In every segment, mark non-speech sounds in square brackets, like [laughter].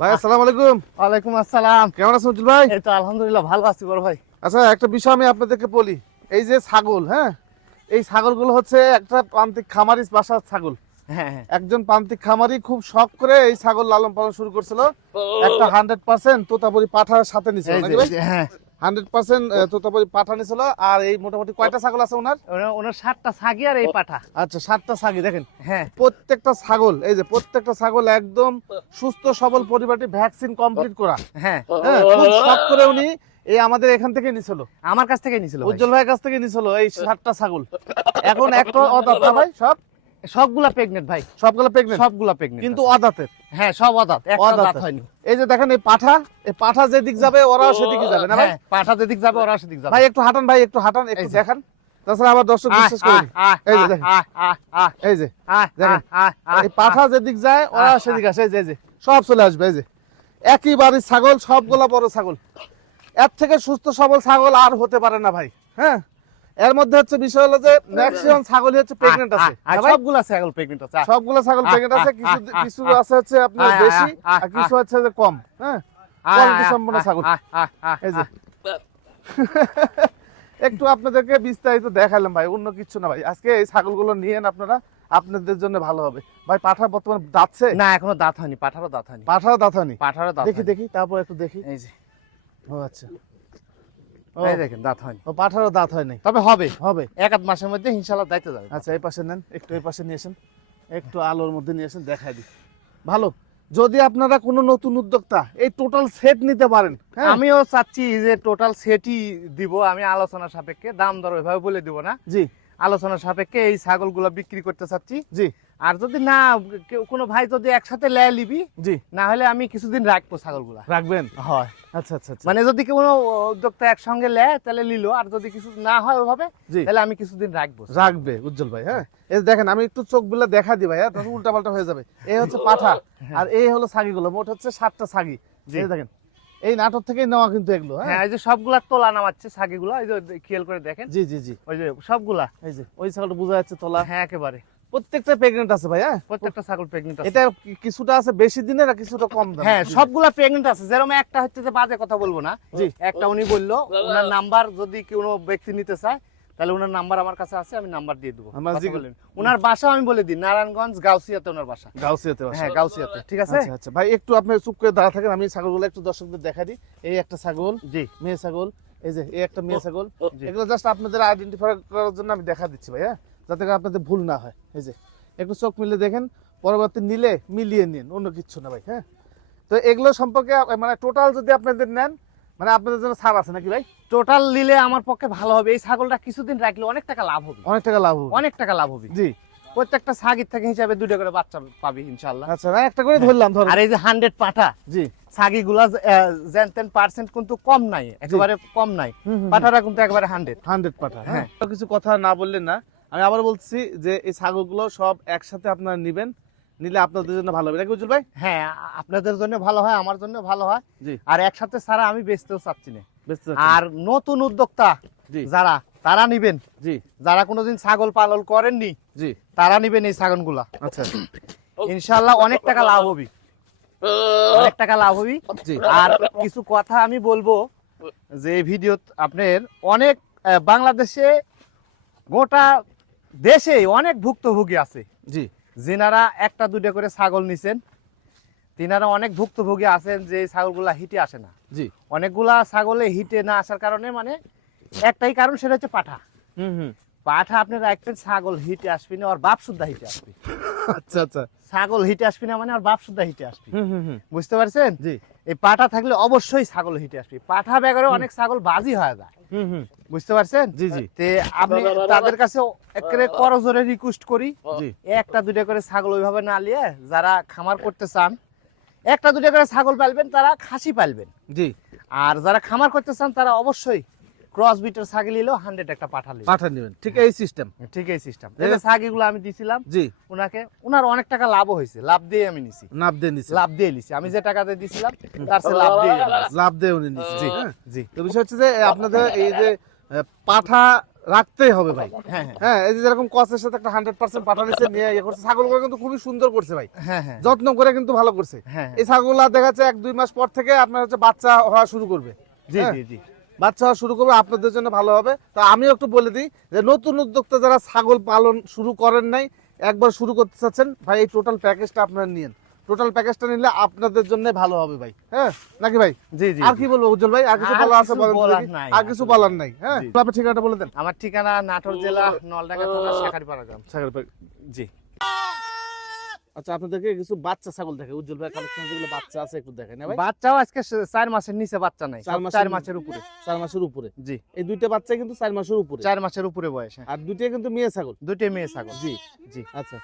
ভাই আসসালামু আলাইকুম ওয়ালাইকুম আসসালাম। কেমন আছেন ভাই? এই তো আলহামদুলিল্লাহ ভালো আছি বড় ভাই। আচ্ছা একটা বিষয় আমি আপনাদেরকে বলি। এই যে ছাগল হ্যাঁ? এই ছাগলগুলো হচ্ছে একটা প্রান্তিক খামারি বাসার ছাগল। হ্যাঁ হ্যাঁ। একজন প্রান্তিক খামারি খুব শখ করে এই ছাগল লালন পালন শুরু করছিল। একটা হান্ড্রেড পার্সেন্ট তোতাপুরি পাঠার সাথে নিছিল হান্ড্রেড পার্সেন্ট তোতাপুরি পাঠা নিছিল আর এই মোটামুটি কয়টা ছাগল আছে ওনার? ওনার- সাতটা ছাগি আর এই পাঠা। আচ্ছা সাতটা ছাগি দেখেন। হ্যাঁ। প্রত্যেকটা ছাগল এই যে প্রত্যেকটা ছাগল একদম সুস্থ সবল পরিবারটি ভ্যাকসিন কমপ্লিট করা। হ্যাঁ। হ্যাঁ খুব শখ করে উনি এই আমাদের এখান থেকে নিছিল। আমার কাছ থেকে নিছিল। উজ্জ্বল ভাইয়ের কাছ থেকে নিছিল এই সাতটা ছাগল। এখন একটা অদাত ভাই সব সবগুলা প্রেগনেন্ট ভাই। সবগুলো প্রেগনেন্ট সবগুলা প্রেগনেন্ট কিন্তু অদাতের? হ্যাঁ সব অদাত। একটা দাঁত হয়নি। এই যে দেখেন এই পাঠা এই পাঠা যেদিক যাবে ওরাও সেদিকে যাবে না ভাই? হ্যাঁ পাঠা যেদিক যাবে ওরা সেদিক যাবে। ভাই একটু হাঁটান ভাই একটু হাঁটান একটু। দেখান। তাছাড়া আবার দর্শক বিশ্বাস করুন। এই যে এই যে দেখেন। এই পাঠা যেদিক যায় ওরা সেদিকে আসে এই যে, যে সব চলে আসবে এই যে। একই বাড়ির ছাগল সবগুলা বড় ছাগল। এর থেকে সুস্থ সবল ছাগল আর হতে পারে না ভাই হ্যাঁ? এর মধ্যে হচ্ছে বিষয় হলো যে ম্যাক্সিমাম ছাগলই হচ্ছে প্রেগনেন্ট আছে? সবগুলা ছাগল প্রেগনেন্ট আছে। সবগুলো ছাগল প্রেগনেন্ট আছে কিছু কিছু আছে হচ্ছে আপনার বেশি আর কিছু আছে যে কম হ্যাঁ? আহ, সম্পন্ন ছাগল। এই যে। [laughs] একটু আপনাদেরকে বিস্তারিত দেখালাম ভাই অন্য কিছু না ভাই। আজকে এই ছাগলগুলো নিয়েন আপনারা আপনাদের জন্য ভালো হবে। ভাই পাঠা বর্তমান দাঁতছে? না এখনও দাঁত হয়নি পাঠারও দাঁত হয়নি। পাঠাও দাঁত হয়নি? পাঠারও দাঁত দেখি দেখি তারপর একটু দেখি। এই যে। ও আচ্ছা। এই দেখেন দাঁত হয়নি। ও পাঠারও দাঁত হয়নি। তবে হবে। হবে। এক আধ মাসের মধ্যে ইনশাল্লাহ দায়িত্ব যাবে আচ্ছা এই পাশে নেন একটু এই পাশে নিয়ে আসেন। একটু আলোর মধ্যে নিয়ে আসেন দেখাই দিই। ভালো। যদি আপনারা কোনো নতুন উদ্যোক্তা এই টোটাল সেট নিতে পারেন হ্যাঁ? আমিও চাচ্ছি যে টোটাল সেটই দিব আমি আলোচনা সাপেক্ষে দাম দর ওইভাবে বলে দিব না। জি। আলোচনা সাপেক্ষে এই ছাগলগুলো বিক্রি করতে চাচ্ছি। জি। আর যদি না কোনো ভাই যদি একসাথে লেয় লিবি জি। না হলে আমি কিছুদিন রাখব ছাগলগুলা। রাখবেন? হয়। আচ্ছা আচ্ছা আচ্ছা। মানে যদি কোনো উদ্যোক্তা একসঙ্গে লেয় তাহলে লিলো আর যদি কিছু না হয় ওইভাবে জি। তাহলে আমি কিছুদিন রাখব। রাখবে উজ্জ্বল ভাই হ্যাঁ? এই দেখেন আমি একটু চোখগুলা দেখা দিই ভাই হ্যাঁ? উল্টা পাল্টা হয়ে যাবে। এই হচ্ছে [laughs] পাঠা। আর এই হলো ছাগিগুলো। মোট হচ্ছে সাতটা ছাগি। দেখেন এই নাটক থেকে নেওয়া কিন্তু এগুলো হ্যাঁ? হ্যাঁ এই যে সবগুলা তোলা নামাচ্ছে ছাগিগুলো এই যে খেয়াল করে দেখেন। জি জি জি। ওই যে সবগুলা। এই যে ওই ছাগলটা বোঝা যাচ্ছে তোলা। হ্যাঁ একেবারে। প্রত্যেকটা প্রেগনেন্ট আছে ভাই হ্যাঁ? প্রত্যেকটা ছাগল প্রেগনেন্ট আছে। এটা কিছুটা আছে বেশি দিনের আর কিছুটা কম দাম হ্যাঁ সবগুলা প্রেগনেন্ট আছে। যেরকম একটা হচ্ছে যে বাজে কথা বলব না। জি। একটা উনি বলল ওনার নাম্বার যদি কোনো ব্যক্তি নিতে চায় তাহলে ওনার নাম্বার আমার কাছে আছে আমি নাম্বার দিয়ে দেবো। ওনার বাসা আমি বলে দিই নারায়ণগঞ্জ গাউসিয়াতে ওনার বাসা। গাউসিয়াতে হ্যাঁ গাউসিয়াতে ঠিক আছে? আচ্ছা আচ্ছা। ভাই একটু আপনি চুপ করে দাঁড়া থাকেন আমি ছাগলগুলো একটু দর্শকদের দেখা দিই। এই একটা ছাগল জি। মেয়ে ছাগল এই যে এই একটা মেয়ে ছাগল। এগুলো জাস্ট আপনাদের আইডেন্টিফাই করার জন্য আমি দেখা দিচ্ছি ভাই হ্যাঁ? যাতে করে আপনাদের ভুল না হয়। এই যে একটু চোখ মিলে দেখেন পরবর্তী নিলে মিলিয়ে নিন অন্য কিছু না ভাই হ্যাঁ? তো এগুলো সম্পর্কে মানে টোটাল যদি আপনাদের নেন মানে আপনাদের জন্য ছাড় আছে নাকি ভাই? টোটাল নিলে আমার পক্ষে ভালো হবে। এই ছাগলটা কিছুদিন রাখলে অনেক টাকা লাভ হবে। অনেক টাকা লাভ হবে। অনেক টাকা লাভ হবে। জি। প্রত্যেকটা ছাগির থেকে হিসাবে দুটো করে বাচ্চা পাবি ইনশাল্লাহ আচ্ছা না একটা করে ধরলাম ধর। আর এই যে হান্ড্রেড পাঠা জি। ছাগিগুলা যেন তেন পার্সেন্ট কিন্তু কম নাই একেবারে কম নাই। পাঠাটা কিন্তু একবারে হান্ড্রেড হান্ড্রেড পাঠা হ্যাঁ। হ্যাঁ। তো কিছু কথা না বললেন না আমি আবার বলছি যে এই ছাগলগুলো সব একসাথে আপনারা নিবেন নিলে আপনাদের জন্য ভালো হবে। নাকি উজ্জ্বল ভাই? হ্যাঁ আপনাদের জন্য ভালো হয় আমার জন্য ভালো হয়। জি। আর একসাথে ছাড়া আমি বেচতেও চাচ্ছি না। আর নতুন উদ্যোক্তা জি। যারা তারা নিবেন। জি। যারা কোনোদিন ছাগল পালন করেননি জি। তারা নিবেন এই ছাগলগুলা। আচ্ছা। ইনশাল্লাহ অনেক টাকা লাভ হবি। অনেক টাকা লাভ হবি। জি। আর কিছু কথা আমি বলব যে এই ভিডিও আপনার অনেক বাংলাদেশে গোটা দেশে অনেক ভুক্তভোগী আছে। জি। যেনারা একটা দুটো করে ছাগল নিছেন তিনারা অনেক ভুক্তভোগী আছেন যে ছাগলগুলা হিটে আসে না। জি। অনেকগুলা ছাগলে হিটে না আসার কারণে মানে একটাই কারণ সেটা হচ্ছে পাঠা। হুম হুম। পাঠা আপনি রাখবেন ছাগল হিটে আসবি না আর বাপ সুদ্ধা হিটে আসবে। আচ্ছা আচ্ছা। ছাগল হিটে আসবি না মানে আর বাপ সুদ্ধা হিটে আসবি। বুঝতে পারছেন? জি। এই পাঠা থাকলে অবশ্যই ছাগল হিটে আসবে। পাঠা ব্যাগরে অনেক ছাগল বাজি হয়ে যায়। বুঝতে পারছেন? জি জি। তে আপনি তাদের কাছে একেবারে করজোরে রিকোয়েস্ট করি। জি। একটা দুটো করে ছাগল ওইভাবে না নিয়ে যারা খামার করতে চান একটা দুটো করে ছাগল পালবেন তারা খাসি পালবেন। জি। আর যারা খামার করতে চান তারা অবশ্যই ক্রস বিটের ছাগল নিলেও হান্ড্রেড একটা পাঠালে। পাঠা নেবেন ঠিক এই সিস্টেম ঠিক এই সিস্টেম ছাগিগুলো আমি দিছিলাম জি। ওনাকে ওনার অনেক টাকা লাভও হয়েছে লাভ দিয়ে আমি নিছি। নাপ দিয়ে নিচ্ছে লাভ দিয়ে নিছি আমি যে টাকাতে দিছিলাম তার চেয়ে লাভ দিয়ে লাভ দিয়ে উনি নিচ্ছে জি হ্যাঁ। জি। তো বিষয় হচ্ছে যে আপনাদের এই যে পাঠা রাখতেই হবে ভাই। হ্যাঁ হ্যাঁ। হ্যাঁ এই যে যেরকম কসের সাথে একটা হান্ড্রেড পার্সেন্ট পাঠা নিচ্ছে নিয়ে ইয়ে করছে ছাগলগুলো কিন্তু খুবই সুন্দর করছে ভাই। হ্যাঁ হ্যাঁ। যত্ন করে কিন্তু ভালো করছে। হ্যাঁ এই ছাগলগুলো দেখা যাচ্ছে এক দুই মাস পর থেকে আপনার হচ্ছে বাচ্চা হওয়া শুরু করবে। জি। জি জি। বাচ্চা হওয়া শুরু করবে আপনাদের জন্য ভালো হবে। তো আমিও একটু বলে দিই যে নতুন উদ্যোক্তা যারা ছাগল পালন শুরু করেন নাই একবার শুরু করতে চাচ্ছেন ভাই এই টোটাল প্যাকেজটা আপনারা নিন টোটাল প্যাকেজটা নিলে আপনাদের জন্য ভালো হবে ভাই হ্যাঁ? নাকি ভাই? জি জি আর কি বলব উজ্জ্বল ভাই আর কিছু বলার আছে বলেন আর কিছু বলার নাই হ্যাঁ? জি। আপনার ঠিকানাটা বলে দেন। আমার ঠিকানা নাটোর জেলা নলডাঙ্গা থানা শাখারিপাড়া গ্রাম। জি। আচ্ছা আপনাদেরকে কিছু বাচ্চা ছাগল দেখে উজ্জ্বল ভাই কালেকশন যেগুলো বাচ্চা আছে একটু দেখেন ভাই। বাচ্চাও আজকে চার মাসের নিচে বাচ্চা নাই চার। মাসের উপরে। চার মাসের উপরে। জি। এই দুইটা বাচ্চা কিন্তু চার মাসের উপরে। চার মাসের উপরে বয়স হ্যাঁ। আর দুইটা কিন্তু মেয়ে ছাগল। দুইটা মেয়ে ছাগল। জি। জি। আচ্ছা।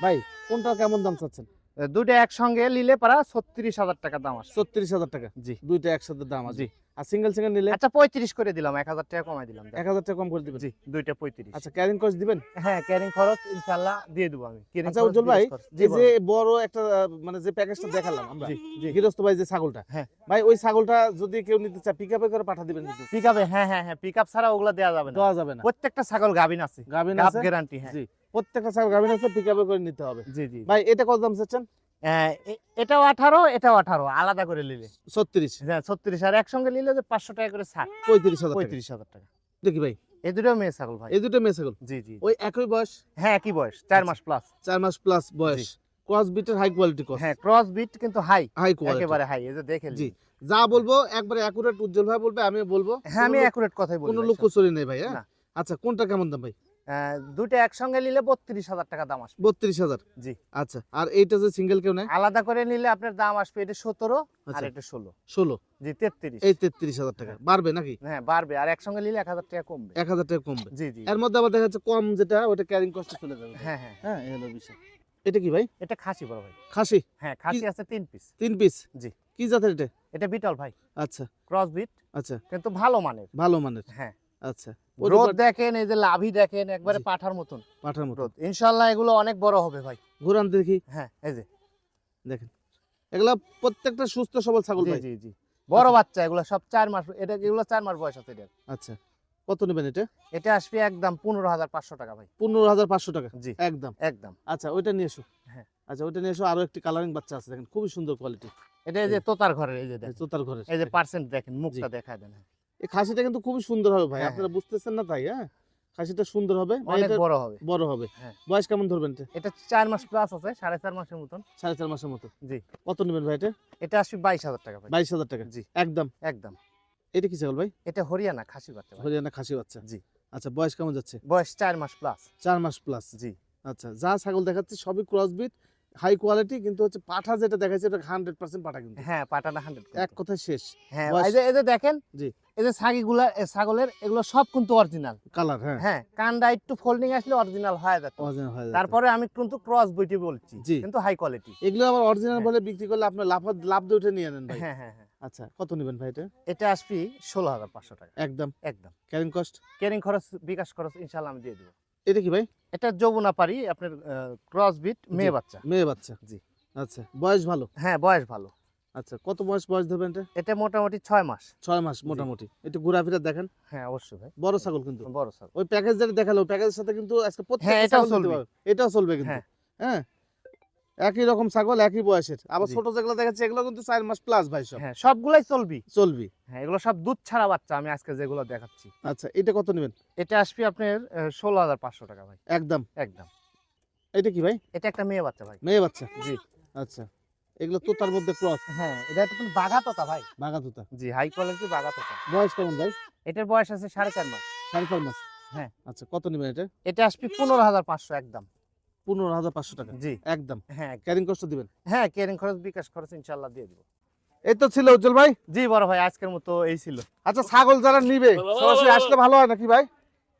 ভাই কোনটা কেমন দাম চাচ্ছেন? দুইটা একসঙ্গে নিলে পারা ছত্রিশ হাজার টাকা দাম আসছে ছত্রিশ হাজার টাকা? জি। দুইটা একসাথে দাম আছে আর সিঙ্গেল সিঙ্গেল নিলে? আচ্ছা পঁয়ত্রিশ করে দিলাম এক হাজার টাকা কমাই দিলাম এক হাজার টাকা কম করে দিবেন? জি দুইটা পঁয়ত্রিশ। আচ্ছা ক্যারিং কস্ট দিবেন? হ্যাঁ ক্যারিং খরচ ইনশাল্লাহ দিয়ে দেবো আমি। আচ্ছা উজ্জ্বল ভাই খরচ। এই যে বড় একটা মানে যে প্যাকেজটা দেখালাম আমরা জি জি। গৃহস্থ ভাই যে ছাগলটা হ্যাঁ। ভাই ওই ছাগলটা যদি কেউ নিতে চায় পিক আপে করে পাঠা দিবেন কিন্তু। পিক হ্যাঁ হ্যাঁ হ্যাঁ পিক আপ ছাড়া ওগুলা দেওয়া যাবে না। দেওয়া যাবে না। প্রত্যেকটা ছাগল গাভিন আছে। গাভিন আছে? গ্যারান্টি হ্যাঁ। জি। প্রত্যেকটা ছাগল আছে পিক করে নিতে হবে। জি জি ভাই এটা কত দাম চাচ্ছেন? হ্যাঁ, এ- এটাও আঠারো এটাও আঠারো আলাদা করে নিলে। ছত্রিশ। হ্যাঁ ছত্রিশ আর একসঙ্গে নিলে যে পাঁচশো টাকা করে ছাড় পঁয়ত্রিশ হাজার টাকা। পঁয়ত্রিশ হাজার টাকা। দেখি ভাই? এই দুটো মেয়ে ছাগল ভাই। এই দুটো মেয়ে ছাগল? জি জি ওই একই বয়স? হ্যাঁ একই বয়স চার আচ্ছা। মাস প্লাস চার মাস প্লাস বয়স। ক্রস বিটের হাই কোয়ালিটি ক্রস হ্যাঁ ক্রস বিট কিন্তু হাই হাই কোয়ালিটি একেবারে হাই এই যে দেখে জি। যা বলব একবারে অ্যাকুরেট উজ্জ্বল ভাই বলবে আমি বলব। হ্যাঁ আমি অ্যাকুরেট কথাই বলি কোনো ভাই, লোক নেই ভাই হ্যাঁ? আচ্ছা কোনটা কেমন দাম ভাই? দুটো একসঙ্গে নিলে বত্রিশ হাজার টাকা দাম আসবে। বত্রিশ হাজার? জি। আচ্ছা আর এইটা যে সিঙ্গেল কেউ নেয়? আলাদা করে নিলে আপনার দাম আসবে এটা সতেরো আর আচ্ছা। এটা ষোলো। ষোলো? জি তেত্রিশ। এই তেত্রিশ হাজার টাকা। বাড়বে নাকি? হ্যাঁ বাড়বে আর একসঙ্গে নিলে এক হাজার টাকা কমবে। এক হাজার টাকা কমবে। জি জি। এর মধ্যে আবার দেখা যাচ্ছে কম যেটা ওটা ক্যারিং কস্ট চলে যাবে। হ্যাঁ হ্যাঁ। হ্যাঁ এই হলো বিষয়। এটা কি ভাই? এটা খাসি বড় ভাই। খাসি? হ্যাঁ খাসি আছে তিন পিস তিন পিস জি। কি জাতের এটা? এটা বিটল ভাই। আচ্ছা। ক্রস বিট আচ্ছা। কিন্তু ভালো মানের। ভালো মানের। হ্যাঁ। আচ্ছা। রোদ দেখেন এই যে লাভি দেখেন একবারে পাঠার মতন। পাঠার মতো ইনশাল্লাহ এগুলো অনেক বড় হবে ভাই। ঘুরান দেখি। হ্যাঁ এই যে। এগুলা প্রত্যেকটা সুস্থ সবল ছাগল ভাই। জি জি। বড় আচ্ছা। বাচ্চা এগুলো সব চার মাস এটা এগুলো চার মাস বয়স আছে এটা আচ্ছা। কত নেবেন এটা? এটা আসবে একদম পনেরো হাজার পাঁচশো টাকা ভাই। পনেরো হাজার পাঁচশো টাকা? জি। একদম। একদম। আচ্ছা ওইটা নিয়ে এসো। হ্যাঁ। আচ্ছা ওইটা নিয়ে এসো। আরও একটি কালারিং বাচ্চা আছে দেখেন। খুবই সুন্দর কোয়ালিটি এটা এই যে তোতার ঘরের এই যে তোতার ঘরের। এই যে পার্সেন্ট দেখেন মুখটা দেখায় দেন। এই খাসিটা কিন্তু খুবই সুন্দর হবে ভাই হ্যাঁ, আপনারা বুঝতেছেন না তাই হ্যাঁ? খাসিটা সুন্দর হবে অনেক বড় হবে। বড় হবে। হ্যাঁ। বয়স কেমন ধরবেন এটা? এটা চার মাস প্লাস আছে সাড়ে চার মাসের মতন। সাড়ে চার মাসের মতো। জি। কত নেবেন ভাই এটা? এটা আসবে বাইশ হাজার টাকা ভাই। বাইশ হাজার টাকা? জি। একদম? একদম। এটা কি ছাগল ভাই? এটা হরিয়ানা খাসি বাচ্চা হরিয়ানা খাসি বাচ্চা? জি। আচ্ছা বয়স কেমন যাচ্ছে? বয়স চার মাস প্লাস চার মাস প্লাস জি। আচ্ছা যা ছাগল দেখাচ্ছে সবই ক্রসবিট হাই কোয়ালিটি কিন্তু হচ্ছে পাঠা যেটা দেখাচ্ছে এটা হান্ড্রেড পার্সেন্ট পাঠা কিন্তু। হ্যাঁ পাটানা হান্ড্রেড এক কথায় শেষ। হ্যাঁ এই যে দেখেন জি। এই যে ছাগিগুলা ছাগলের এগুলো সব কিন্তু অরিজিনাল কালার হ্যাঁ। হ্যাঁ কানটা একটু ফোল্ডিং আসলে অরিজিনাল হয়ে যেত হয়ে তারপরে আমি কিন্তু ক্রস বইটি বলছি কিন্তু হাই কোয়ালিটি এগুলো আবার অরিজিনাল হ্যাঁ। বলে বিক্রি করলে আপনার লাভ লাভ দিয়ে উঠে নিয়ে নেন ভাই। হ্যাঁ হ্যাঁ হ্যাঁ। আচ্ছা কত নেবেন ভাই এটা? এটা আসবি ষোলো হাজার পাঁচশো টাকা। একদম। একদম। ক্যারিং কস্ট ক্যারিং খরচ বিকাশ খরচ ইনশাল্লাহ আমি দিয়ে দেবো। এটা কি ভাই? এটা যৌবনা পারি আপনার ক্রস বিট মেয়ে বাচ্চা। মেয়ে বাচ্চা। জি। আচ্ছা বয়স ভালো? হ্যাঁ বয়স ভালো। আচ্ছা কত বয়স বয়স ধরবেন এটা? এটা মোটামুটি ছয় মাস। ছয় মাস মোটামুটি। একটু ঘোরাফেরা দেখেন। হ্যাঁ অবশ্যই ভাই। বড় ছাগল কিন্তু। বড় স্যার ওই প্যাকেজ যেটা দেখাল প্যাকেজের সাথে কিন্তু আজকে প্রত্যেকটা হ্যাঁ, এটাও চলবে। এটাও চলবে কিন্তু। হ্যাঁ। হ্যাঁ? একই রকম ছাগল একই বয়সের। আবার ছোট যেগুলো দেখাচ্ছে এগুলো কিন্তু চার মাস প্লাস ভাই সব। হ্যাঁ সবগুলাই চলবি। চলবি। হ্যাঁ এগুলো সব দুধ ছাড়া বাচ্চা আমি আজকে যেগুলো দেখাচ্ছি। আচ্ছা এটা কত নেবেন? এটা আসবে আপনার ষোলো হাজার পাঁচশো টাকা ভাই। একদম। একদম। এটা কি ভাই? এটা একটা মেয়ে বাচ্চা ভাই। মেয়ে বাচ্চা? জি। আচ্ছা। এগুলো তো তার মধ্যে ক্রস। হ্যাঁ এটা একটা কিন্তু বাঘা তোতা ভাই। বাঘা তুতা। জি হাই কোয়ালিটি বাঘা তোতা। বয়স কেমন ভাই? এটার বয়স আছে সাড়ে চার মাস। সাড়ে চার মাস? হ্যাঁ। আচ্ছা কত নেবেন এটা? এটা আসবে পনেরো হাজার পাঁচশো একদম। পনেরো হাজার পাঁচশো টাকা? জি। একদম? হ্যাঁ ক্যারিং কষ্ট দিবেন? হ্যাঁ ক্যারিং খরচ বিকাশ খরচ ইনশাল্লাহ দিয়ে দিব। এই তো ছিল উজ্জ্বল ভাই। জি বড় ভাই আজকের মতো এই ছিল। আচ্ছা ছাগল যারা নিবে সরাসরি আসলে ভালো হয় নাকি ভাই?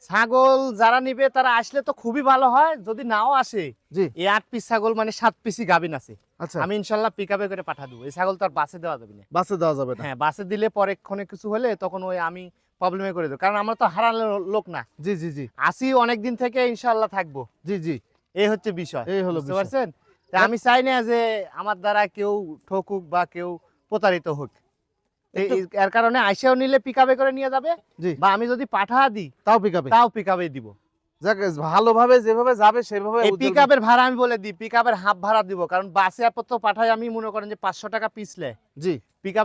ছাগল যারা নিবে তারা আসলে তো খুবই ভালো হয়। যদি নাও আসে জি। এই আট পিস ছাগল মানে সাত পিসই গাবিন আছে। আচ্ছা। আমি ইনশাল্লাহ পিক আপে করে পাঠা দেবো। এই ছাগল তো আর বাসে দেওয়া যাবে না। বাসে দেওয়া যাবে না। হ্যাঁ বাসে দিলে পরেক্ষণে কিছু হলে তখন ওই আমি প্রবলেমে করে দেবো। কারণ আমরা তো হারালে লোক না। জি জি জি। আসি অনেক দিন থেকে ইনশাল্লাহ থাকব। জি জি। এই হচ্ছে বিষয়। এই হলো বুঝতে পারছেন? আমি চাই না যে আমার দ্বারা কেউ ঠকুক বা কেউ প্রতারিত হোক। এর কারণে আইসাও নিলে করে নিয়ে যাবে বা আমি যদি পাঠা দিই তাও পিক তাও দিব। ভালোভাবে যেভাবে যাবে সেভাবে ভাড়া আমি বলে দিই হাফ ভাড়া দিব কারণ বাসে পাঠায় আমি মনে করেন যে পাঁচশো টাকা পিছলে জি।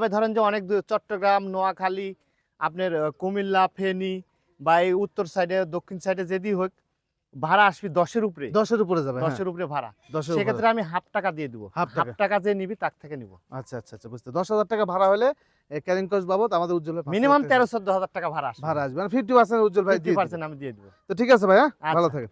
ধরেন যে অনেক চট্টগ্রাম নোয়াখালী আপনার কুমিল্লা ফেনী বা এই উত্তর সাইডে দক্ষিণ সাইডে যেদি হোক ভাড়া আসবে দশের উপরে। দশের উপরে যাবে হ্যাঁ। দশের উপরে ভাড়া। সেক্ষেত্রে আমি হাফ টাকা দিয়ে দিব। হাফ। টাকা যে নিবি তার থেকে নিব। আচ্ছা আচ্ছা আচ্ছা বুঝতে। দশ হাজার টাকা ভাড়া হলে ক্যারিং কস্ট বাবদ আমাদের উজ্জ্বল ভাই মিনিমাম তেরো চোদ্দ হাজার টাকা ভাড়া আসবে। ভাড়া আসবে মানে ফিফটি পার্সেন্ট উজ্জ্বল ভাই ফিফটি। পার্সেন্ট আমি দিয়ে দিব। তো ঠিক আছে ভাইয়া ভালো থাকে থাকেন।